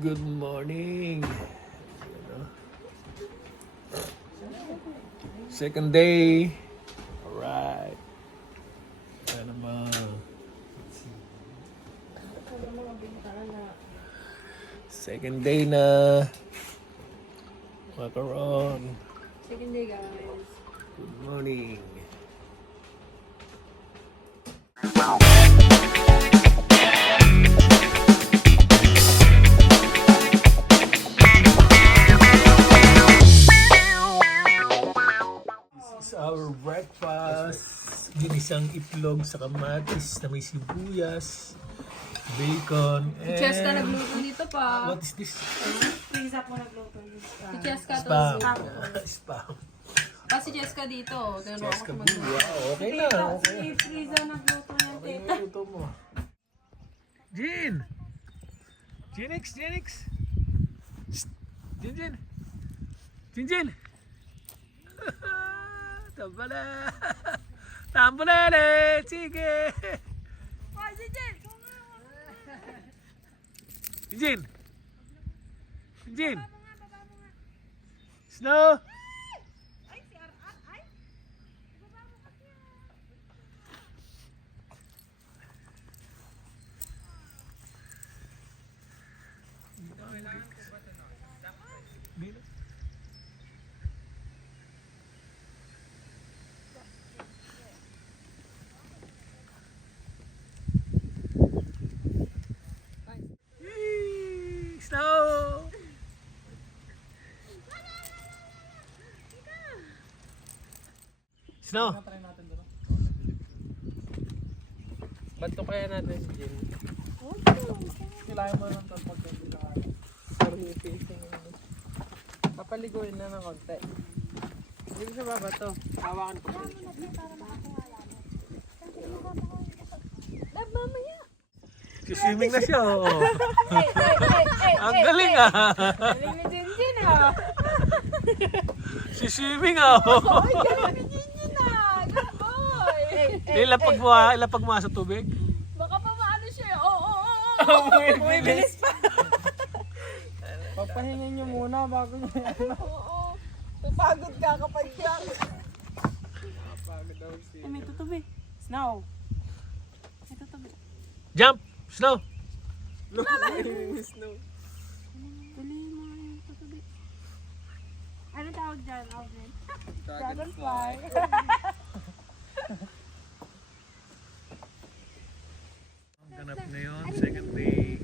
Good morning. Second day. Alright. Ayan naman. Second day na. Macaron. Second day, guys. Good morning. This is our breakfast. Ginisang itlog sa kamatis na may sibuyas, bacon, and... Si Cheska nagluto nito pa. What is this? Pizza po nagluto niyo. Si Cheska to. Spam. Si Spam. si Cheska dito. Tingnan mo ako Cheska magluto. Wow, okay na. Okay. Si Friza nagluto niya, Okay tita. yung luto mo. Jin! Jinx! Jinx! Jin Jin! Jin Jin! Tambala! Tambalele! Sige! Ay, si Jen! Jin! Jin! Snow! Ay, si Aran! Ay! Ibaba mo kasi yan. Yee! Snow! Snow! Ba't to kaya natin si Jim? Kailangan mo lang ito pagkakilaan. Sorry, facing yun. Papaliguin na ng konti. Hindi ko siya babato. Hawakan ko siya. Swimming na siya, oh. Ang galing, ah. Galing ni Jinjin ah. Swimming, ah. Ay, galing ni Jinjin ah. Good boy. Ilapag mo sa tubig. Baka pa maano siya. Oo. Bilis pa! Papahingin nyo muna bago nyo ano. Oo. Papagod ka kapag yan. Pagod daw siya. Ay, may tutubi. Snow. May tutubi. Jump! Snow! Snow. Dali mo yung tutubi. Ano tawag dyan, Alvin? Dragonfly. Ang ganap ngayon, second day.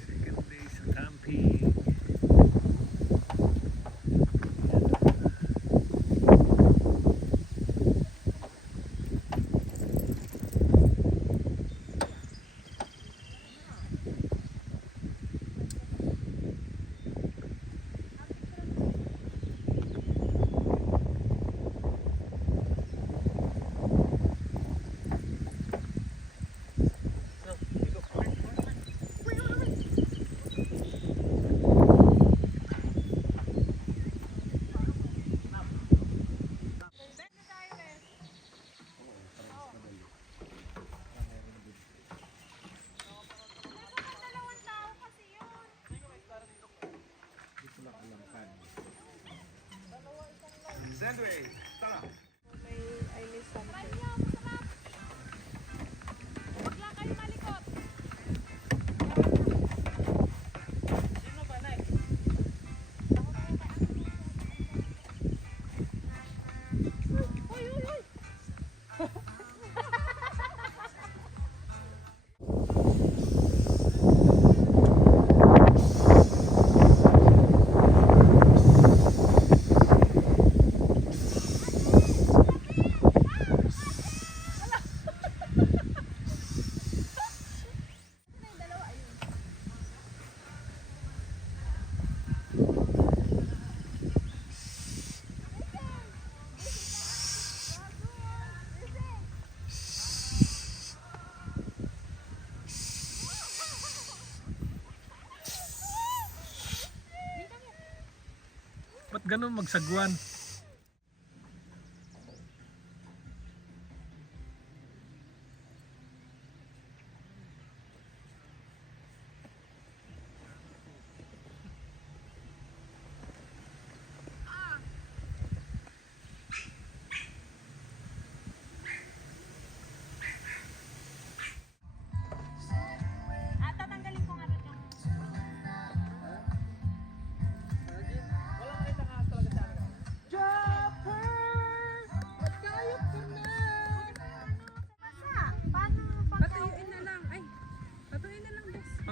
Second day sa camping. Ba't ganun magsagwan?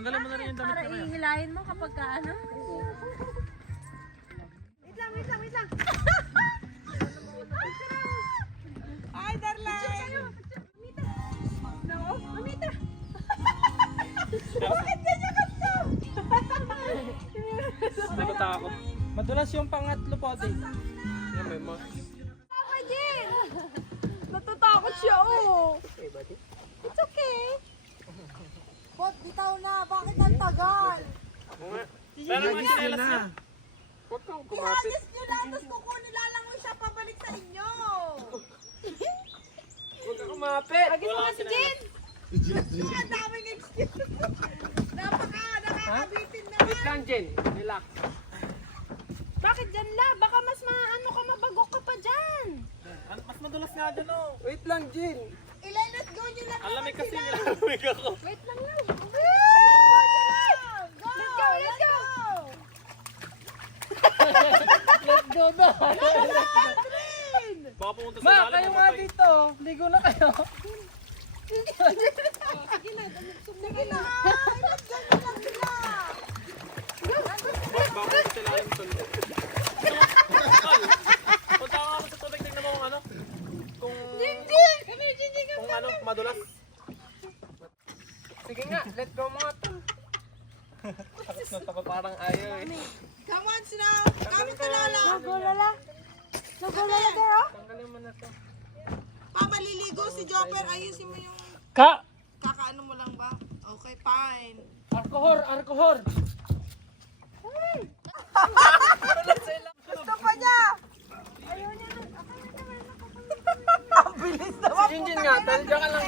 Tanggalin mo na rin yung damit Para na kaya. ihilahin mo kapag ka ano. Wait lang. Ay, darling! No, mamita! Bakit ganyan ka to? Natatakot. Madulas yung pangatlo po, ate. Yan, may mas. Papa Jen! Natatakot siya, oh! It's okay. Bot, bitaw na. Bakit ang tagal? Pero mag-silas na. Huwag kang kumapit. Ihalis nyo na, tapos kukunin lalangoy siya pabalik sa inyo. Huwag kang kumapit. Agad mo si Jen! Ang daming excuse. Nakakabitin naman. Wait lang, Jen. Relax. Bakit dyan la? Baka mas maano ka, mabagok ka pa dyan. Mas madulas nga dyan oh. Wait lang, Jen. Let go nyo lang. Alamig kasi nilalamig ako. Wait lang lang. Let go nyo lang. Go! Let's go! Let's go na. Baka pumunta sa Ma, lalim. kayo nga dito. Ligo na kayo. Sige na. Sige na. Let go nyo lang sila. Baka pumunta sa lalim tol. Punta ka ako sa tubig. Tignan mo kung ano. Kung ano, madulas. Sige nga, let go mga to. Takot na takot. Parang ayaw eh. Come on, Snow. Gamit ko lala. Nagulala girl. Tanggalin mo na to. Papaliligo si Jopper. Ayusin mo yung kakaano mo lang ba? Okay, fine. Alcohol. Gusto pa niya. Ayaw niya na. Ang bilis naman. Si Jinjin nga, talja ka lang.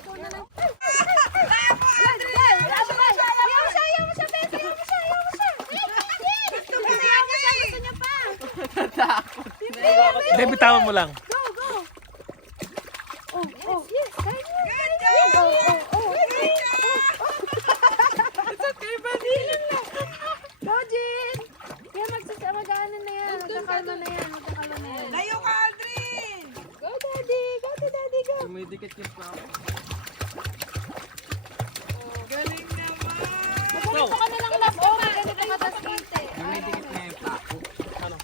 Ikaw na lang. Hindi, bitawan mo lang. Mag-ano na yan. Magkakalma na yan. Layo ka, Aldrin. Go daddy, go. Dumidikit yung pa ako. Galing naman. Pupunta ka na lang lap. Oh, ganito ka tas kinte. Dumidikit na yung pa ako. Ano?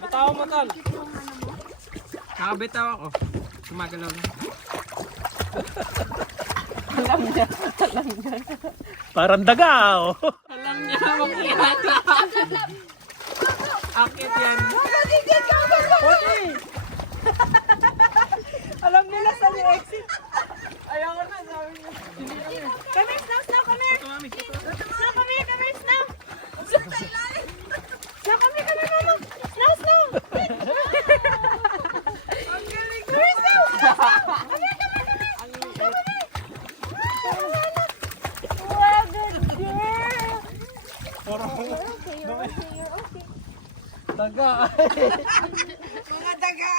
Bitaw mo, tol. Nakabitaw ako. Gumagalaw na. Alam niya. Parang daga oh. Alam niya, makihat. Akit yan. Puti! Alam nila sa ni exit. Ayaw ko na, sabi niya. Hindi kami. Come here, Snow, come here. Ito mami. Snow, come here, Snow. Snow, come here, mama. Snow. Ang galing ko. Snow. Wow, good girl. Parang You're okay. Daga. Mga daga.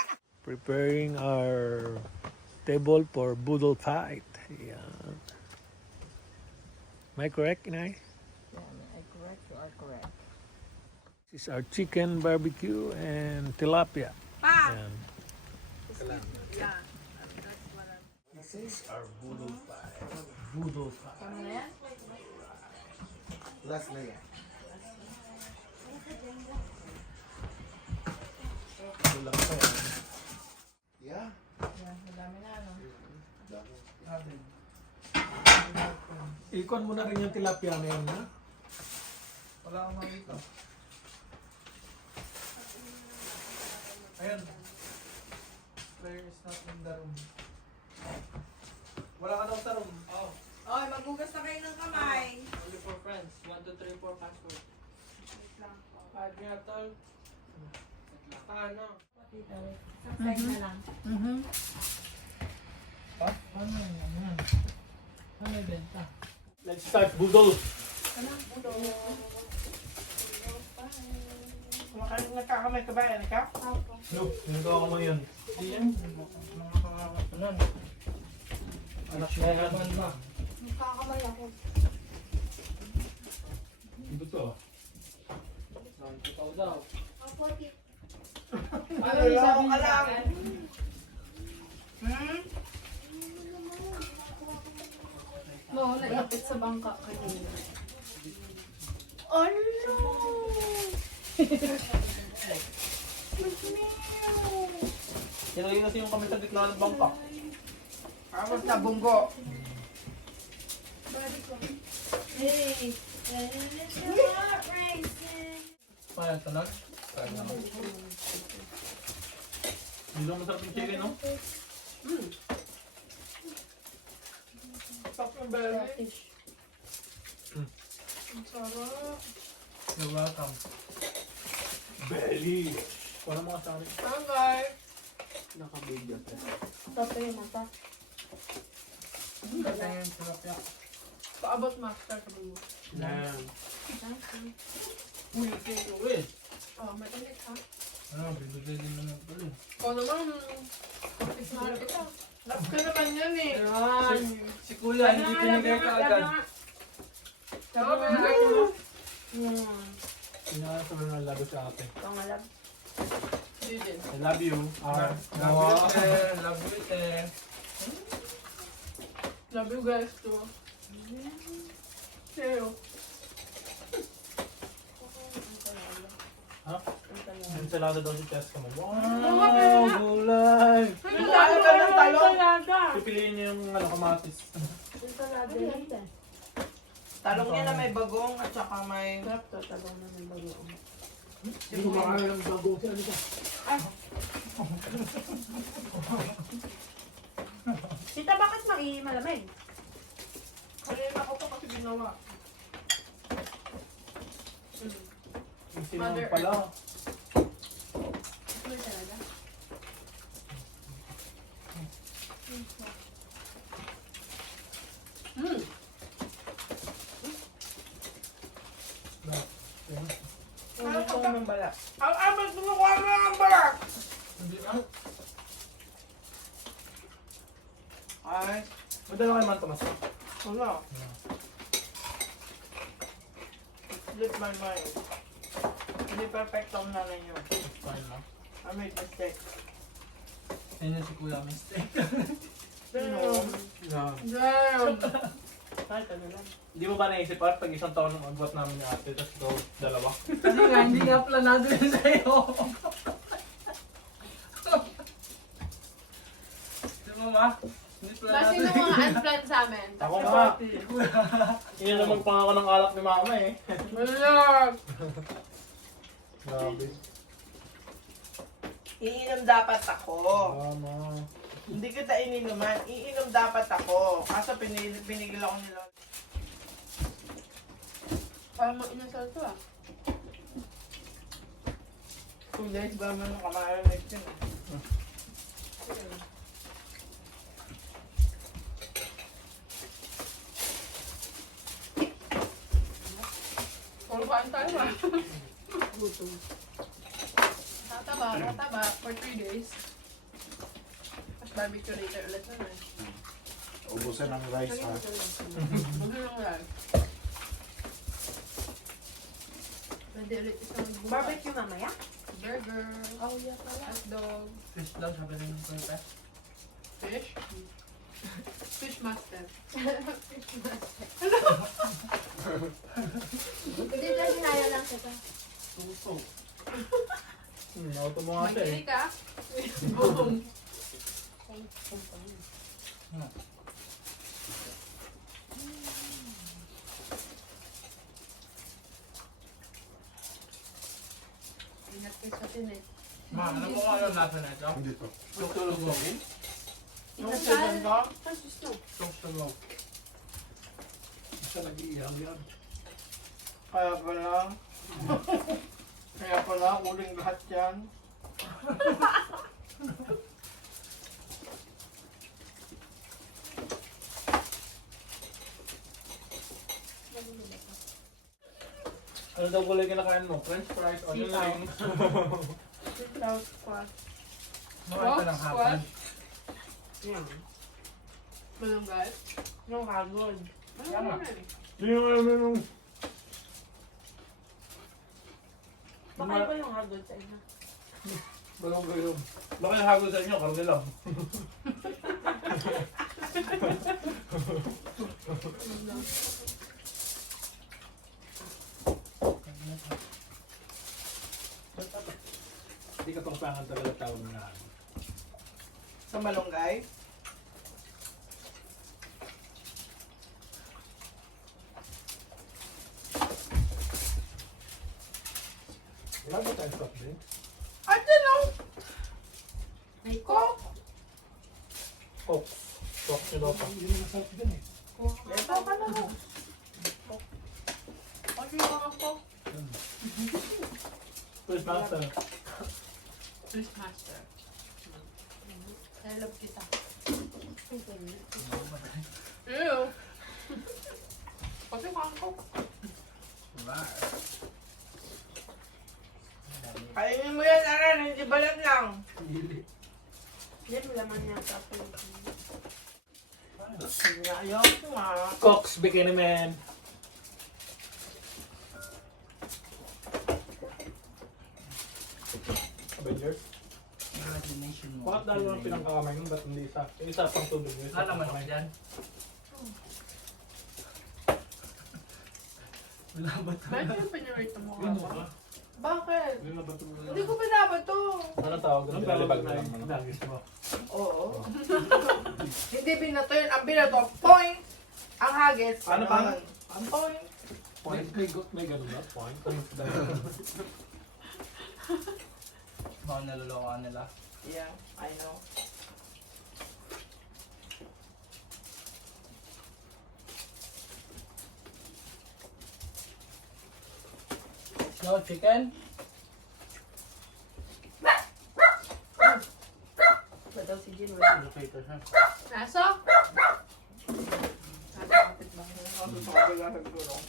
preparing our table for boodle fight. Yeah. Am I correct, Inay? Correct, you are correct. This is our chicken barbecue and tilapia. Pa. Ayan. Yeah. This is our boodle fight. Boodle fight. Last na yan. Kulang pa yan. Yeah. Ikon mo na rin yung tilapia na yan, ha? Wala akong makita. Ayun. Player is not in the room. Wala ka daw sa room. Oh, Oy, maghugas na kayo ng kamay. only for friends. 1, 2, 3, 4, password. Five nga, tol. Ano? Paano yan? Ano yung benta? Let's start boodle. Nagkakamay ka ba yan, ikaw? No, ginagawa ko mo yun. Hindi yan. Mga kakakasalan. Anak na yan. Ma. Kakamay ako. Ito to. Ikaw daw. Ano yung ka lang? Oo, naipit sa bangka kanina. Sinagay kasi yung kami sa gitna ng bangka. Tapos na bunggo. Hey! Paya talag. Hindi lang masarap yung chicken, no? Stop yung belly. Fish. Ang sarap. You're welcome. Belly. Wala mga sa akin. Tangay. Nakabigyan pa. Tapos yung mata. Ganda yung tilapia. Paabot master sa bungo. Yan. Uy, okay. Uy! Oh, matalit ha. Ano, bibigay din naman ito eh. Ikaw naman. Smart ka. Last ka naman yan eh. Ayan! Si Kuya, hindi pinigay ka agad. Sabi mo yung Pinaka sa mga labo sa atin. Pangalab. I love you. Love you, te. Love you, te. Love you guys too. Sa'yo. Ha? Ensalada daw si Cheska mo. Wow, gulay! Lalo ka ng talong. Pipiliin niyo yung kamatis. Talong niya na may bagong at saka may... Hindi ko makakaya ng bago sa ano ka. Tita, bakit malamig? Kanina ko pa kasi ginawa. Yung sinunod pala. Ano talaga? Ano ko ng balak? Ang amat mo ko ang balak! Hindi na. Ay, Madala kayo man, Tomas. wala. Flip my mind. Hindi perfect ang nanay niyo. Fine na. I made mistake. Yan si Kuya, mistake. Damn. Yeah. Damn. Hindi mo ba naisip, Art, pag isang taon ng agwat namin ni ate, tapos ikaw dalawa? Kasi nga, hindi nga planado yun sa'yo. Di mo ma? Hindi planado. Sino mga unplanned sa amin? Ako nga. Yun naman pangako ng alak ni mama eh. Wala. Grabe. Iinom dapat ako. Mama. Hindi kita ininuman. Iinom dapat ako. Kaso pinigil ako nila. Parang mga inasal to ah. 2 days ba man ang kamahalan next yun ah. Puluhan tayo ah. Tataba for 3 days. Tapos barbecue later ulit na na. Ubusan ng rice ha. Ano lang yan? Pwede ulit isang bukas. Barbecue mamaya? Burger. Oh, yeah pala. Hot dog. Fish daw, sabi rin yung Kuya. Fish? Fish master. Hindi na sinaya lang kita. Suso. Nauto mo nga siya eh. Magkili ka? Boom. Ingat kayo sa tinik. Ma, ano mo kung ano nasa na ito? Hindi to. Tutulog mo. Yung season ka? Tutulog. Basta nag-iihang yan. Kaya pala. Kaya pala, uling lahat yan. Ano daw gulay kinakain mo? French fries, onion Sitaw. rings. Sitaw squash. Mga ito lang hapon. Malunggay? Yung hagod. Tama. Hindi yung alam mo yung... Baka iba yung hagod sa inyo. Balong yun. Baka yung hagod sa inyo, karne lang. Hindi ka pang pangan talaga tawag na. Sa malunggay. Wala ba tayong soft drink? At ano? May Coke. Coke. Coke si Lopa. Hindi na soft drink eh. Ito ka na mo. Okay lang ako. First master. Fish master. I love kita. Ew. Pati mangkok. Kainin mo yan, Aran. Hindi balat lang. Yan, laman yata po. Ayaw ko nga. Coke's Bikini Man. Avengers? Bakit dalawa ang pinangkakamay nung ba't hindi isa? Yung isa pang tubig. Yung isa pang kamay. Bakit yung pinirito mo Yun ka? ba? Bakit? Yun na ba ito? Hindi ko binabato. Ano tawag? Ano tawag na lang? Nagis mo. Oo. Hindi binato yun. Ang binato, point. Ang hagis. Ano pa? Ang point. Point? May ganun ba? Point? Baka nalolokohan nila. Yeah, I know. No chicken? Ba daw si Jin? Wala. Educator siya. Nasa? Ako sa kabila sa gulong.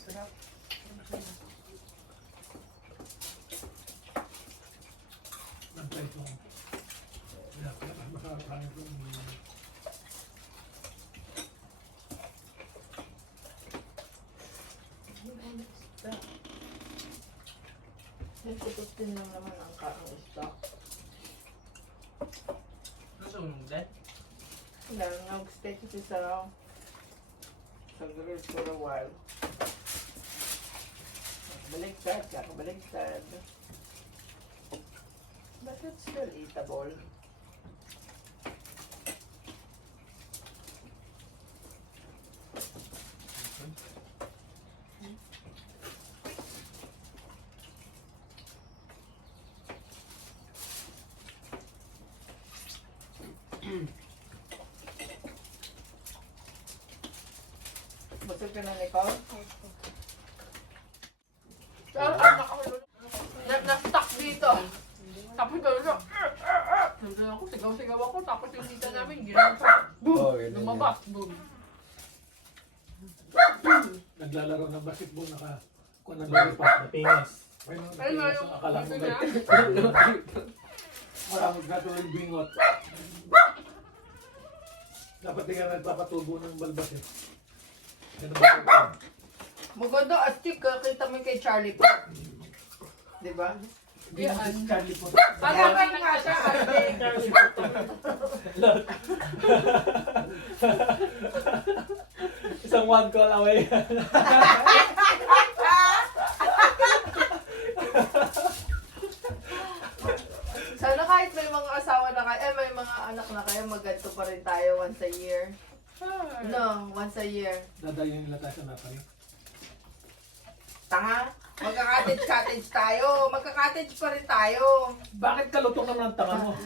Sarap. Antay ko. Nagtutok din lang naman ang karang isda. Nasunog din? Wala, nag-stay kasi sa grill for a while. Baliktad, kakabaliktad. But it's still eatable. Busog ka na, Nicole? Pero anak ako na-stuck dito. Tapos gano'n siya. Nandun ako, sigaw-sigaw ako. Tapos yung tita namin, ginawa ko. Boom! Lumabas. Boom. Naglalaro ng basketball kung nalaro pa, napingas. Ayun nga yung Akala mo sabi ba? niya. Wala mo gatuloy bingot. Dapat di ka nagpapatubo ng balbas eh. Ganun ba ito? Maganda, astig ka. Kita mo yung kay Charlie pa. Diba? Hindi mo si Charlie po. Pagkakan nga siya, astig. Isang one call away. Sana kahit may mga asawa na kayo, may mga anak na kayo, magganto pa rin tayo once a year. No, once a year. Dadayin nila tayo sa napay. Tanga, magka-cottage tayo. Magka-cottage pa rin tayo. Bakit kalutong naman ang tanga mo?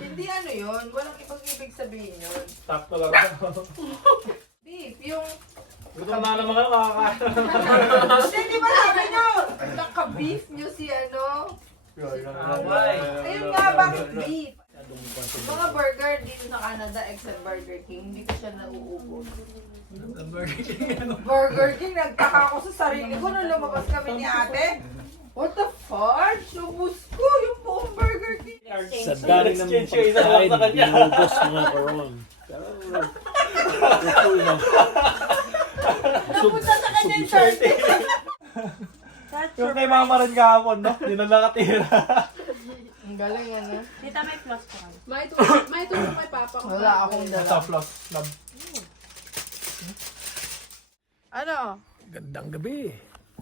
Hindi ano yun, walang ibang ibig sabihin yun. Sakto lang ako. Beef, yung... Gutom na naman ako kakakain. Hindi, di ba sabi nyo? Naka-beef nyo si ano? Ayun nga, bakit beef? Mga burger dito sa Canada, except Burger King, hindi ko siya nauubos. Burger King, nagtaka ako sa sarili ko nung lumabas kami ni ate. What the fudge? Ubus ko yung buong Burger King. Sa dami ng pagkain, binubos mga karon. Pero, Napunta sa kanya yung shirt. Yung kay mama rin kahapon, no? Yun ang nakatira. Ang galing ano. Tita, may plus pa kami. May tulong kay Papa ko. Wala akong Ito, dala. floss. Love. Ano? Gandang gabi.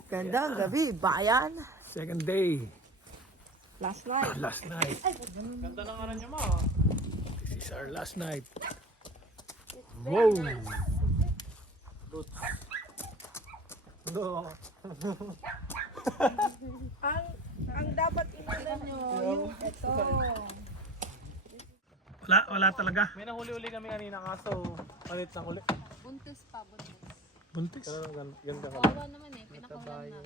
Gandang gabi, bayan. Second day. Last night. Last night. Ganda ng ano niyo mo. This is our last night. Wow! No. Ang dapat inulan nyo, yung ito. Wala talaga. May nahuli-uli kami kanina kaso palit ng uli. Buntis pa, buntis. Buntis. Pero ganda ka. Kawawa naman eh, pinakulan na.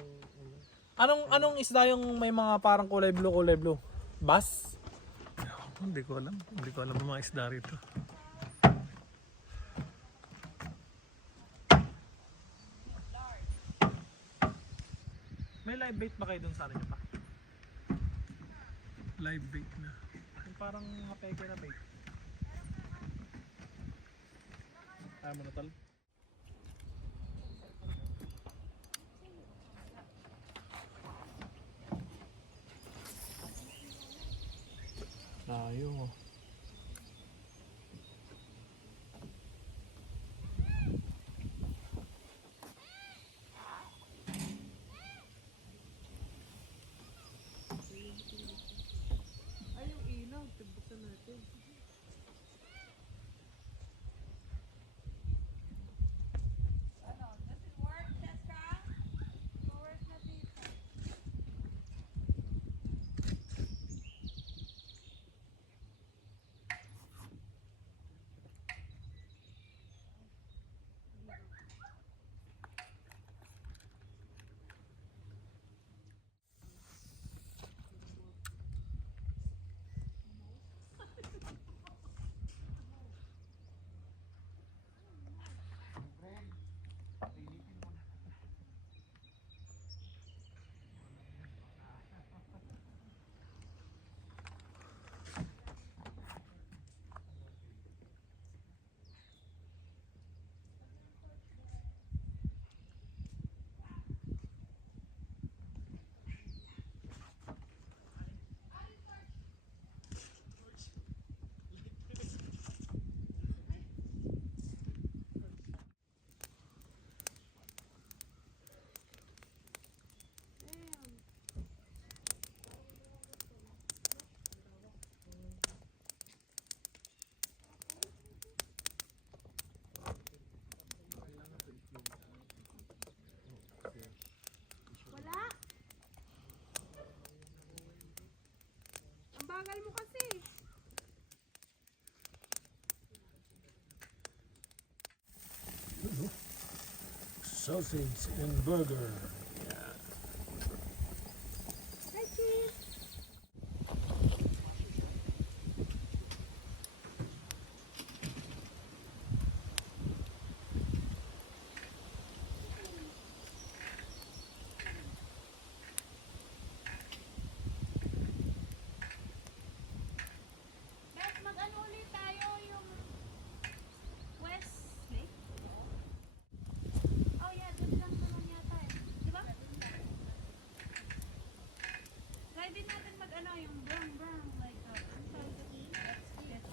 Anong isda yung may mga parang kulay blue? Bass? Hindi ko alam. Hindi ko alam ang mga isda rito. May live bait ba kayo dun sa akin pa? Live bait na. Yung parang hapeke na bait. Ayaw mo na tal? Layo mo. Bagal mo kasi. Sausage and burger. Guys, mag-ano ulit tayo yung West Lake? Oh yeah, dun lang naman yata eh. Di ba? Try din natin mag-ano yung brown, like ano tawag ito? Yes.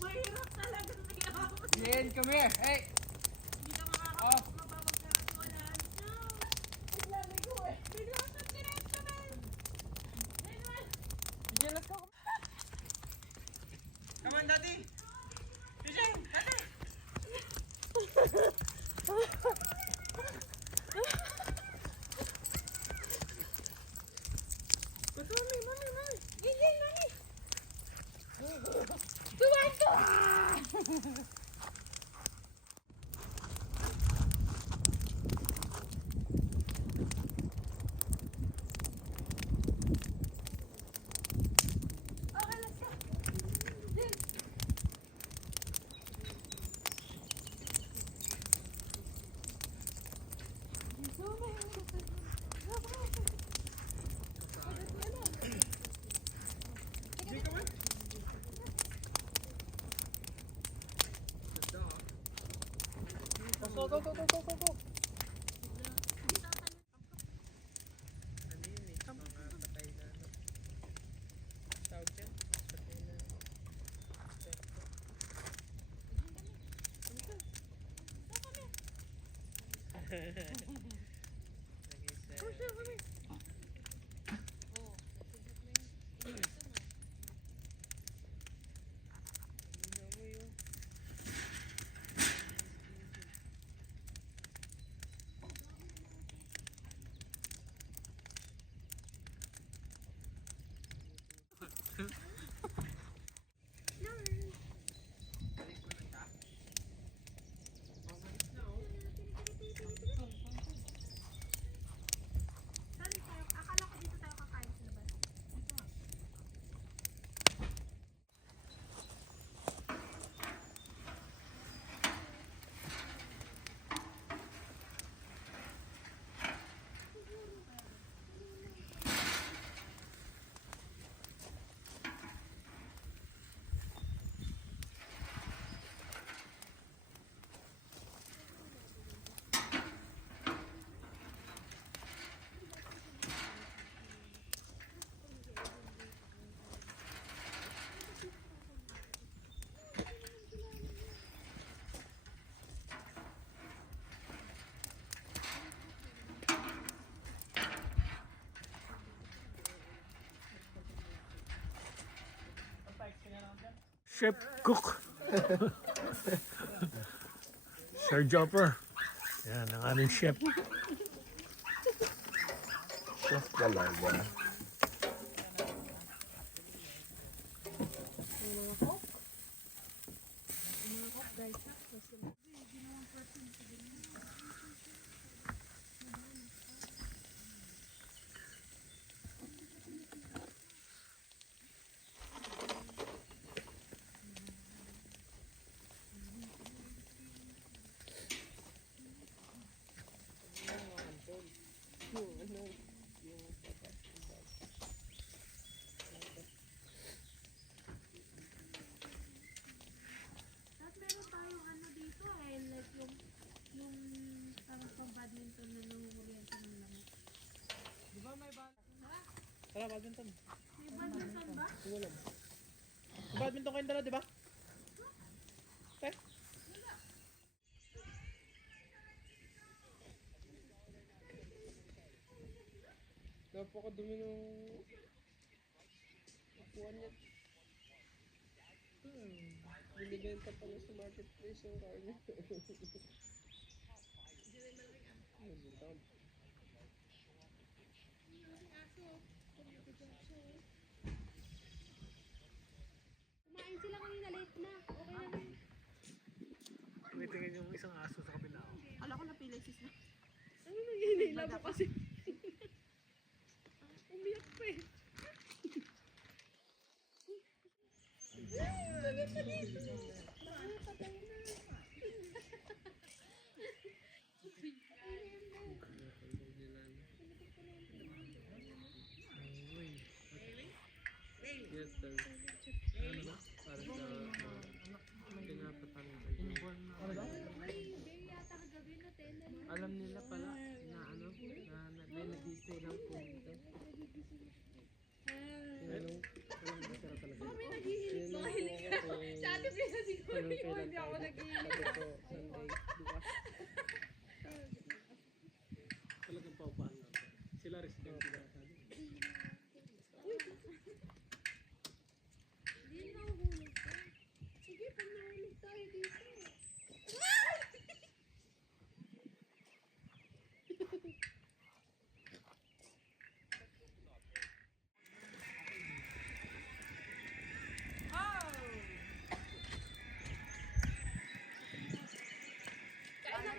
Mahirap talaga may Jen, come here. Hey. Hindi ka makakapagpapagkaratulan. No! Bigla ko eh. Bigla ko direct kami. Jen, let's go. Come on, Daddy. Jen, Daddy. Go, go, go, go, go, go, go. Ano yun eh? Mga patay na ano. Tawag yan? Patay na. Saan tayo? Akala ko dito tayo kakain sa labas. Chef Cook. Sir Jopper. Yan, ang aming chef. Chef talaga. Tapos meron tayong ano dito eh, like yung parang pang badminton na nangunguryente ng lamok. Tara, badminton. May badminton ba? Badminton kayong dala, di ba? Eh? Napakadumi ng upuan niya. Binibenta pala sa marketplace yung car niya. Kumain sila kanina, late na. Okay na rin. Tumitingin yung isang aso sa kabila. Kala ko napilay sis na. Ano nangyayala mo kasi? Umiyak pa eh. Bakit pa dito? Patay na. Yes, sir. Ano ba? Para sa pinapatan. Yata kagabi na tela. Alam nila pala na ano, na may nag-stay lang po dito. Ano? Ano ba sila talaga? May naghihilig. Mahilig na. Sa ate Pina siguro. Hindi ako naghihilig. Sabi ko, Sunday, bukas. Talagang paupahan lang. Sila resident sila. Hindi na nahulog ka. Sige, pag nahulog tayo dito.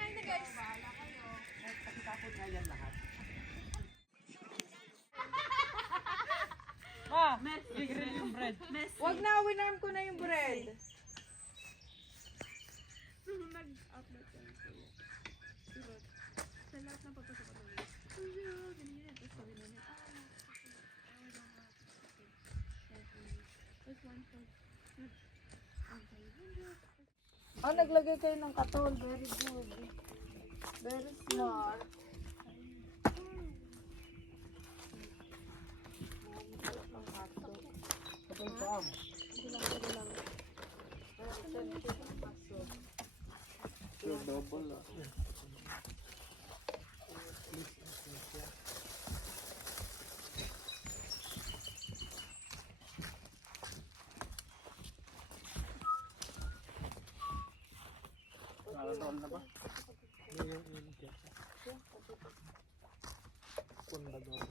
Kain na guys. Bahala kayo. I-grill yung bread. Wag na, winarm ko na yung bread. Nag-outlet lang sila. Diba? Sa lahat ng papasok ko doon. Ganyan. Tapos sabi na niya, Tapos one for, okay. Naglagay kayo ng katol. Very good. Very smart. Kapag paam. Yung double ah. Roll na ba? Ano yung init? Punta doon.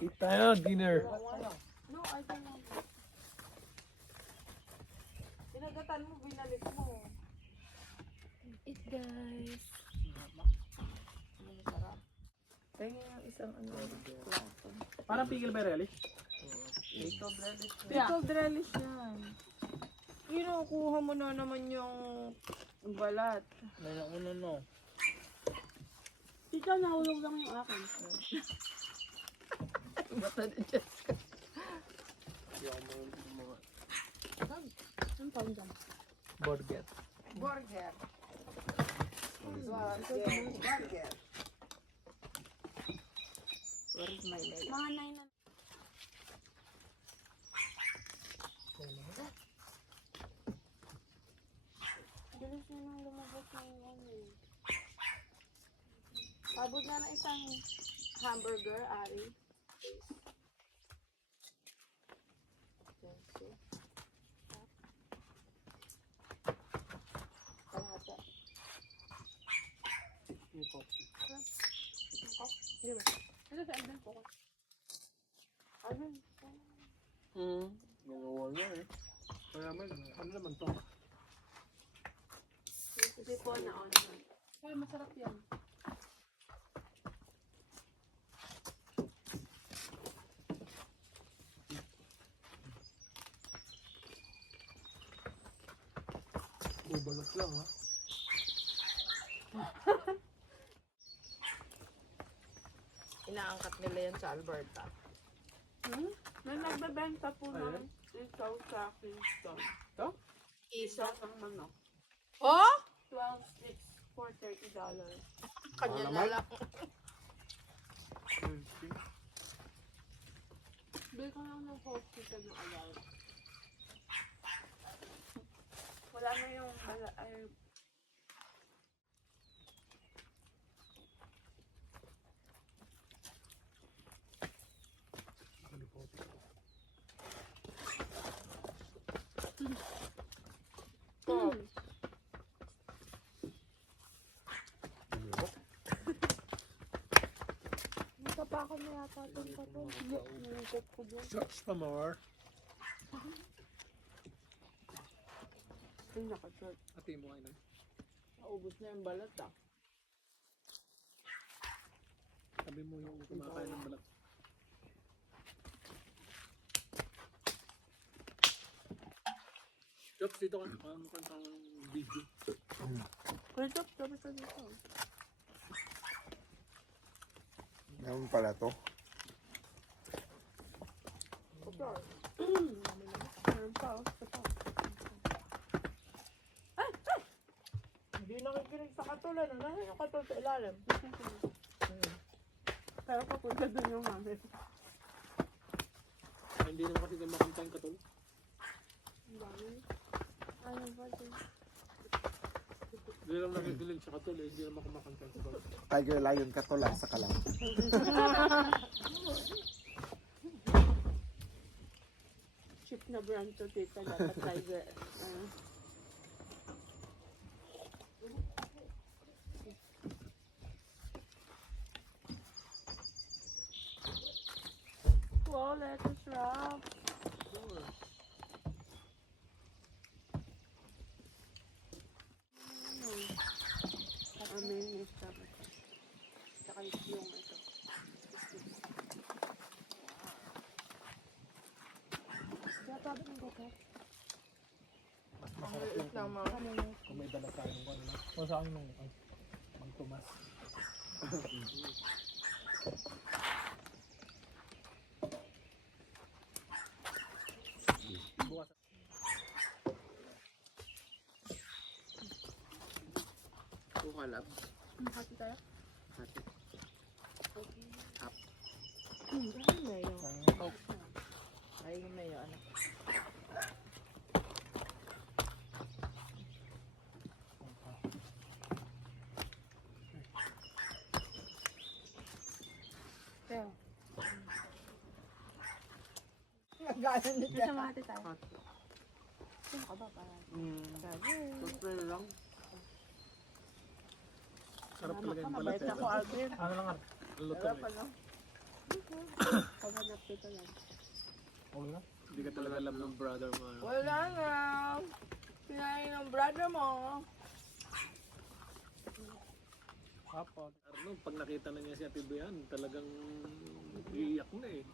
Eat tayo, dinner. No, I don't know. Pinagatan mo, binalis mo. Eat guys. Tingin yung isang ano. Plato. Parang pigil ba really? Pickled relish yan. Kinukuha mo na naman yung balat. May nauna no. Ikaw, nahulog lang yung akin. Bata ni Jessica. Ang tawag dyan? Burger. Burger. Burger. Where is my leg? Mga 9 na. Bilis na nang lumabas ng ano. Pabot na ng isang hamburger, Ari. Kalahati. Di ba? Ito sa ending po ko. Ayun. Ginawa niya eh. Kaya man, ano naman to? Kasi po na on. Ay, masarap yan. Ubalot lang ha. Inaangkat nila yan sa Alberta. May nagbebenta po ng isaw sa Kingston. Ito? Isaw ng manok. Oh? 12 sticks for $30. Kanya na lang. Bili ko lang ng whole chicken ng alaw. Wala na yung ay, Nagkapakan na yata itong patol. Nangikot ko doon. Search for more. Ay, nakashort. Ati mo kayo na. Naubos na yung balat ah. Sabi mo yung kumakain ng balat. Chops, dito ka. Ano ka sa video? Kuya Chop, sabi ka dito. Naman pala to. Meron pa, oh. Ito pa. Hindi nakikinig sa katulan. Ano yung katul sa ilalim? Pero papunta doon yung mami. Hindi naman kasi din makanta yung katul. Ang dami. Ano ba din? Hindi lang nakikinig sa katul eh. Hindi naman kumakanta yung katul. Tiger Lion ka to lang sa kalam. Cheap na brand to tita. Dapat Tiger. Wow, lettuce wrap. Amin, yes, dapat. Tsaka yung ito. Dapat ng gagat. Ang liit lang mga. Kung may dala tayo ng ano na. O sa akin nung ang tumas. Bukas. collab. Makati tayo? Hati. Mayo. Ay, mayo, ano. Pero, Nagano sa Makati tayo. Sino ka ba para? Siyempre lang. Sarap talaga yung Mabait balat. ako, Alvin. Ano lang, Art? Luto Sarap eh. ano. Paghanap dito lang. Okay na? Hindi ka talaga alam ng brother mo. ano. Wala na. Kinain ng brother mo. Apo. Arno, pag nakita na niya si Ate Bian, talagang iiyak na eh.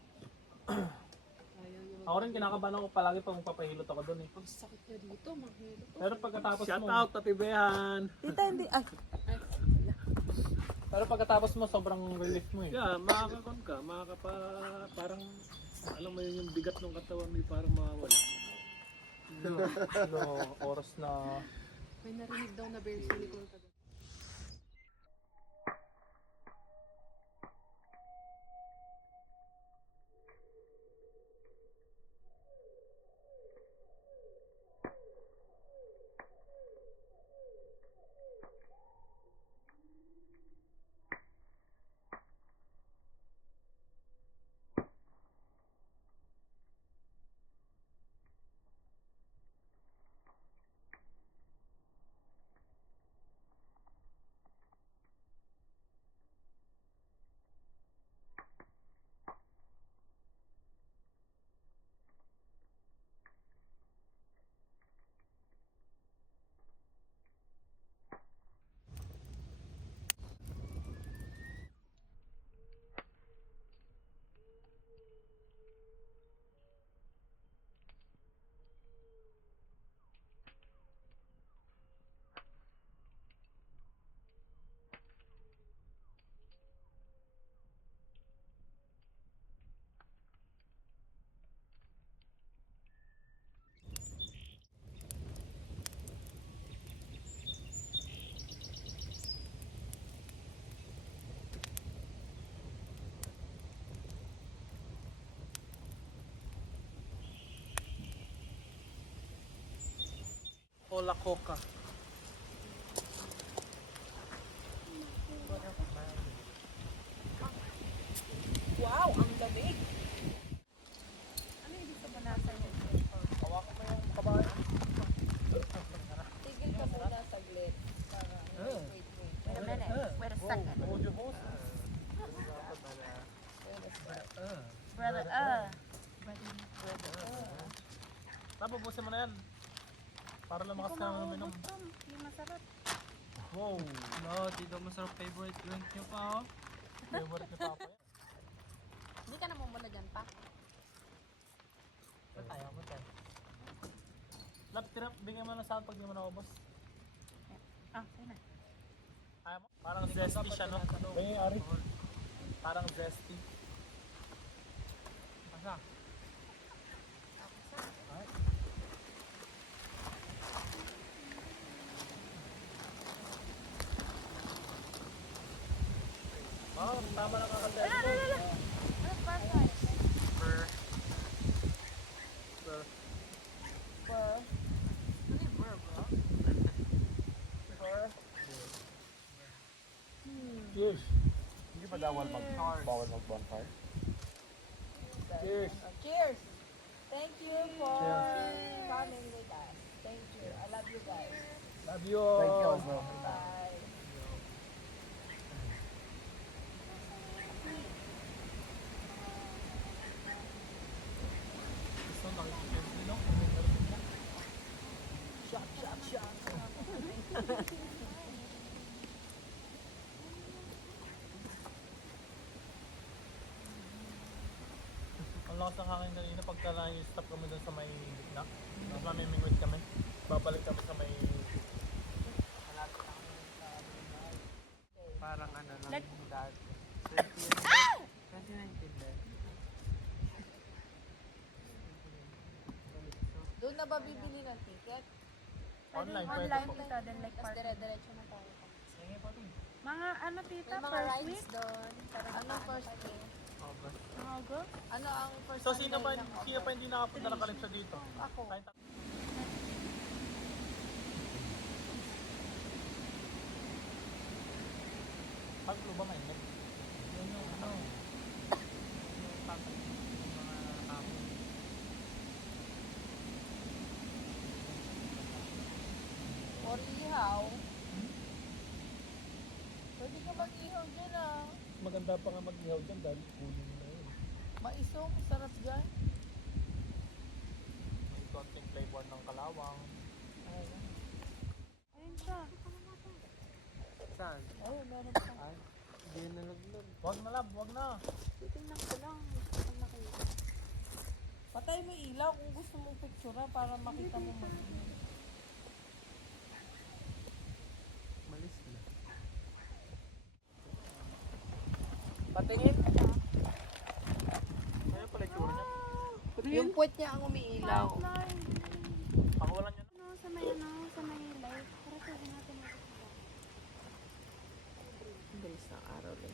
Ako rin kinakabahan ako palagi pag magpapahilot ako doon eh. Ang sakit niya dito, maghilot. Pero pagkatapos Shout mo, out Ate Bian! Tita, hindi. Ay, pero pagkatapos mo sobrang relief mo eh. Yeah, makakakon ka, parang alam mo yun yung bigat ng katawan mo parang mawawala. No, oras na May narinig daw na bear sa likod ka doon. Cola Coca. wow, ang lamig. Ano ibig sa banasa niya? Hawakan mo yung kabahay. Tigil ka muna saglit. Para, wait. Wait a minute. Wait a second. Hold your horse. Brother, Napabusin mo na yan. Para lumakas ka ng uminom. Hindi masarap. Wow. No, dito masarap favorite drink niyo pa oh. Favorite ni Papa yan. Hindi ka namumula dyan pa. Ba't ayaw mo tayo? Lap, bigyan mo na sa pag di mo naubos. Sige na. Ayaw mo? Parang zesty siya, no? May ari. Parang zesty. Asa? Ay. Oh, tama na kakasel ko. Ano pa guys? Burr. Ano yung burr, bro? Cheers. Hindi ba bawal mag-bonfire? Cheers. Cheers! Thank you for Cheers. coming with us. Thank you. I love you guys. Love you. Thank you also. Bye. Gusto nakikita yung ilong. Shot, shot, shot. Ang lakas ng hangin kanina pagka na-stop kami dun sa may gitna. Tapos mamimingwit kami. Babalik kami sa may... Parang ano lang Like- yung dati. 2019 din. Doon na ba bibili ng ticket? Online, pwede Online po. kita, then like Tapos park. dire-diretso na tayo. Mga ano tita, May mga first rides week? doon. Ano first week? Mga August? Ano ang first So, Sunday sino pa ng hindi nakapunta ng Calypso dito? Ako. Kahit Paglo ba mainit? Yan yung ano. Yung tatay yung mga tao. Or ihaw. Pwede ka mag-ihaw dyan ah. Maganda pa nga mag-ihaw dyan dahil kunin na yun. Maisong, sarap dyan. May konting flavor ng kalawang. Ayun siya. Saan? Oh, meron pa. Ay, hindi na nalaglag. Huwag na lab, huwag na. Titingnan ko lang. Pag nakita. Patay mo yung ilaw kung gusto mong picture para makita mo mag Malis na. Patingin. Kaya pala itsura niya. Yung puwet niya ang umiilaw. Flying. Pakawalan niyo na. Ano, sa may light. Para sabi natin makikita. Ang bilis ng araw lang.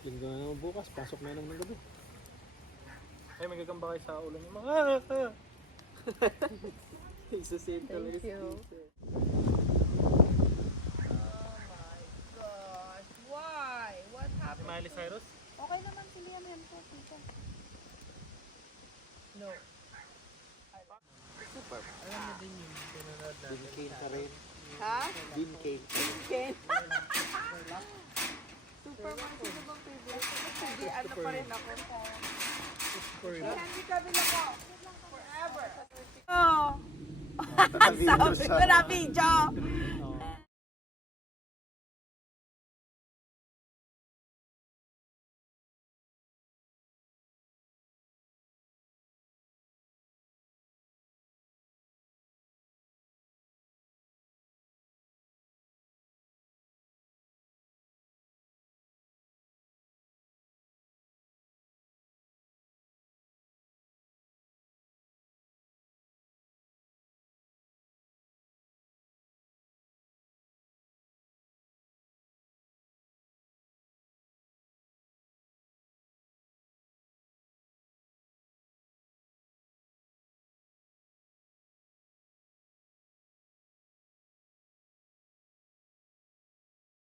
Linggo na naman bukas, pasok na naman ng gabi. Ay, may gagamba kayo sa ulo niyo. Isa-save talaga Thank si you. Peter. Oh my gosh. Why? What Si happened? Miley Cyrus. Okay naman si Liam yan po, tita. No. Alam mo din yung pinanood natin. Dean Cain pa rin. Ha? Dean Cain. Ken? Superman, sino bang favorite? Hindi, ano pa rin ako. Candy Cabin ako. Forever. Oh! Sabi ko na video.